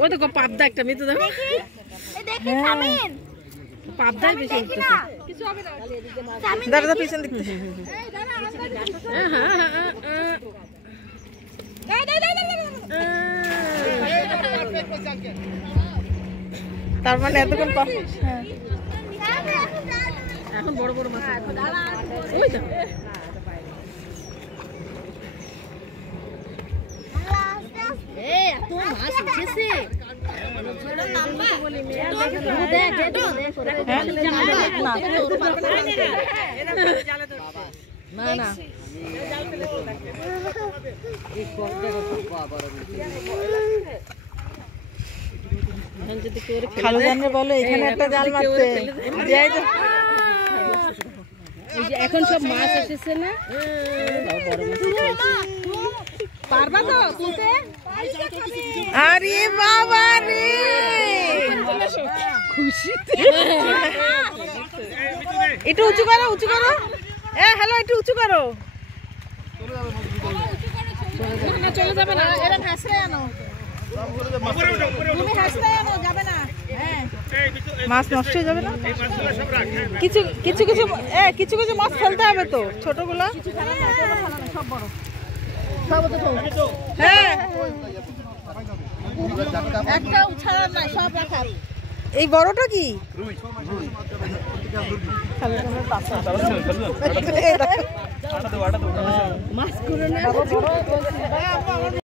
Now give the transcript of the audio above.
ওই দেখো পাবদা একটা মেয়ে তো দেখো পাবদার বেশি উঠতেছে কিছু হবে না দাঁড়া পিছন দিকে তার মানে এতক্ষণ এখন বড় বড় মাছ ওই তো এত মাছ উঠেছে খালু জানলে বলো এখানে একটা জাল মারতে এখন সব মাছ এসেছে না পারবা তো তুলতে আরে বাবা রে খুশিতে একটু উঁচু করো হ্যালো একটু উঁচু করো চলে যাবে না এরা হাসরে আনো তুমি হাসরে আনো যাবে না মাছ নষ্ট হয়ে যাবে না কিছু কিছু কিছু কিছু কিছু মাছ ফেলতে হবে তো ছোটগুলো সব বড় হ্যাঁ একটা ছাড়া না সব রাখা এই বড়টা কি মাছ করে